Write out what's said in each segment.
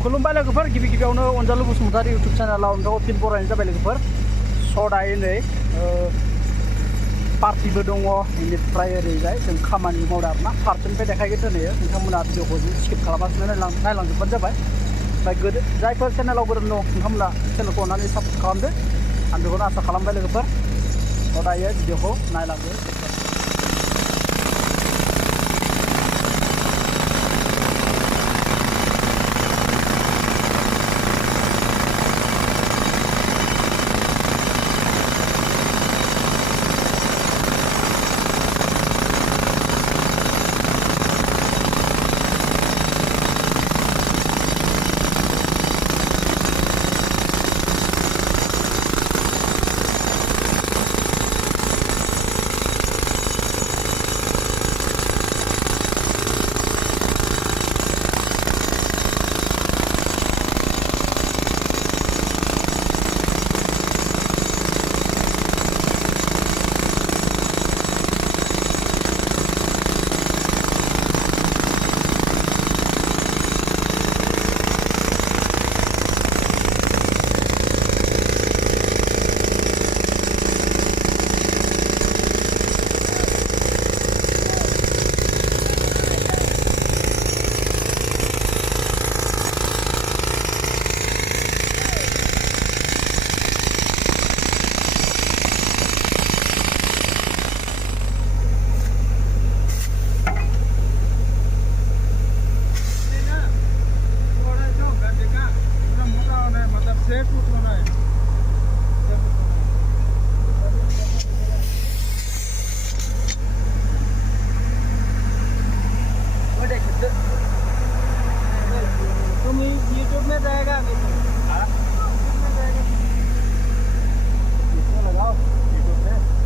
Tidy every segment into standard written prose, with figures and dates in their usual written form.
खुलुमबाय लोगोफोर गिबियावनो अनजालु बसुमतारी इउटुब चेनेलाव नोंथांखौ फिन बरायनाय जाबाय लोगोफोर सदायै नै पार्टिबो दङ बेनिफ्राय ओरैजाय जों खामानि मावदों आरोना फारसेनिफ्राय देखायगोन दिनै नोंथांमोना भिडिअखौ स्किप खालामालासिनो नायलांजोबबानो जाबाय ओमफ्राय जायफोर चेनेलाव गोदान दं नोंथांमोना चेनेलखौ अननानै साबस्क्राइब खालामदो आं बेखौनो आसा खालामबाय लोगोफोर सदायै भिडिअखौ नायलांदो तुम यूट्यूब में रहेगा लगाओ यूट्यूब में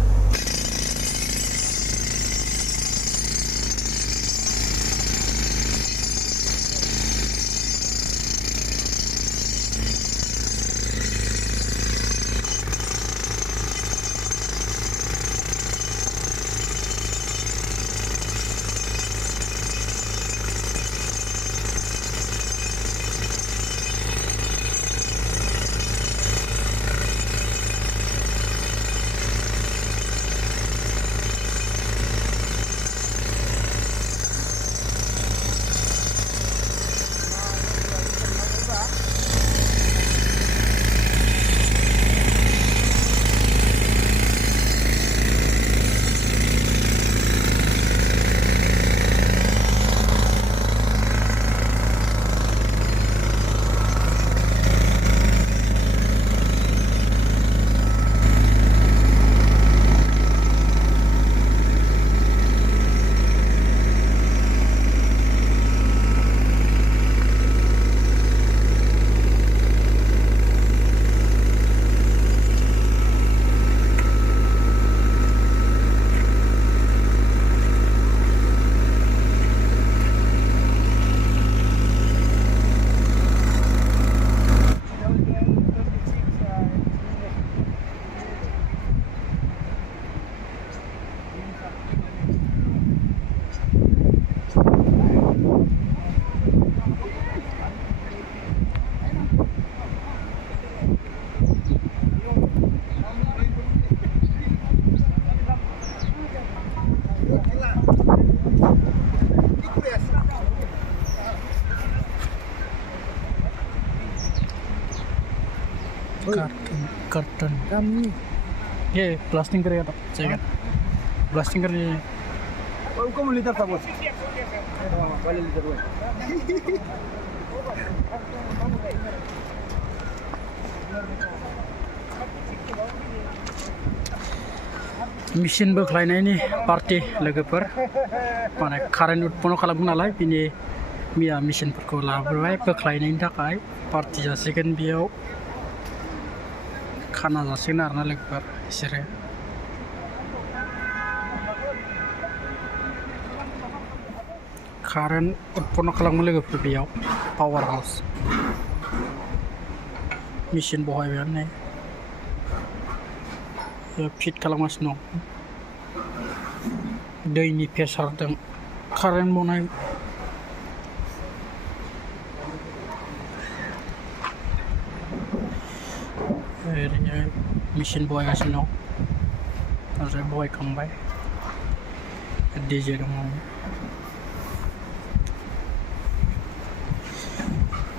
कर्टन ये प्लास्टिक करेगा तो चाहिए प्लास्टिक कर उसको लीटर था बस पहले लीटर हुआ मेसिन बोख्लायनायनि पार्टी लोगोफोर माने कारेन्ट उत्पन्न खालामो नालाय बिनि मिया मेसिनफोरखौ लाबोबाय बोख्लायनायनि थाखाय पार्टी जासिगोन बेयाव खाना जासिगोन आरोना लोगोफोर बिसोरो कारेन्ट उत्पन्न खालामो लोगोफोर बेयाव पावार हाउस मेसिन बहायबाय फिट खालामगासिनो दं दैनि प्रेसारजों कारेन्ट बनाय ओरैनो मेचिन बहायगासिनो दं ओरैजाय बहायखांबाय डिजे दङ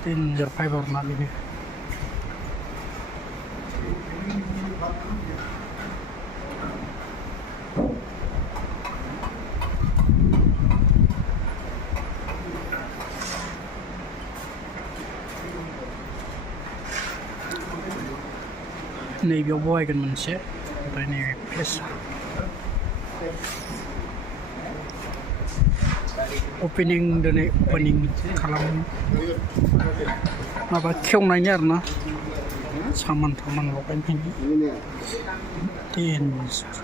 डेन्जार फाइबार ना बेनो नैबेयाव बहायगोन मोनसे ओमफ्राय नैबे फेस अपेनिं दिनै अपेनिं खालामो माबा खेवनायनि आरोना सामान थामान लगायनायनि डेन्जार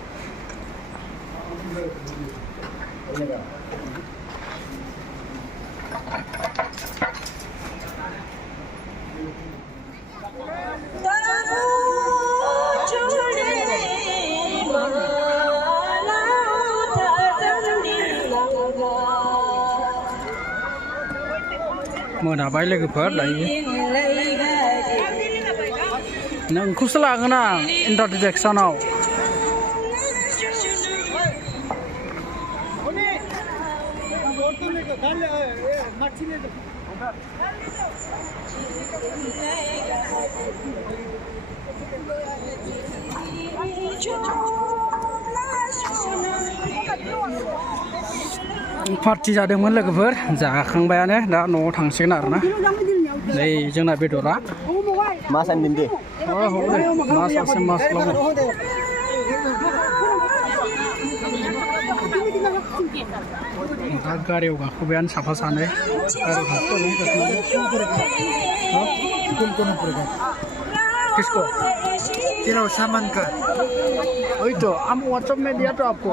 मोनाबाय लोगोफोर दायो नोंखौसो लागोन आं इन्टारसेक्सनाव पार्टि जादोंमोन लोगोफोर जाखांबायानो दा न'आव थांसिगोन आरोना नै जोंना बेदरा Mas andin deh. मास आसे मास लाङो दा गारियाव गाखोबायानो साफा सानै किसको Kira saman ka. वही तो हम व्हाट्सएप में दिया तो आपको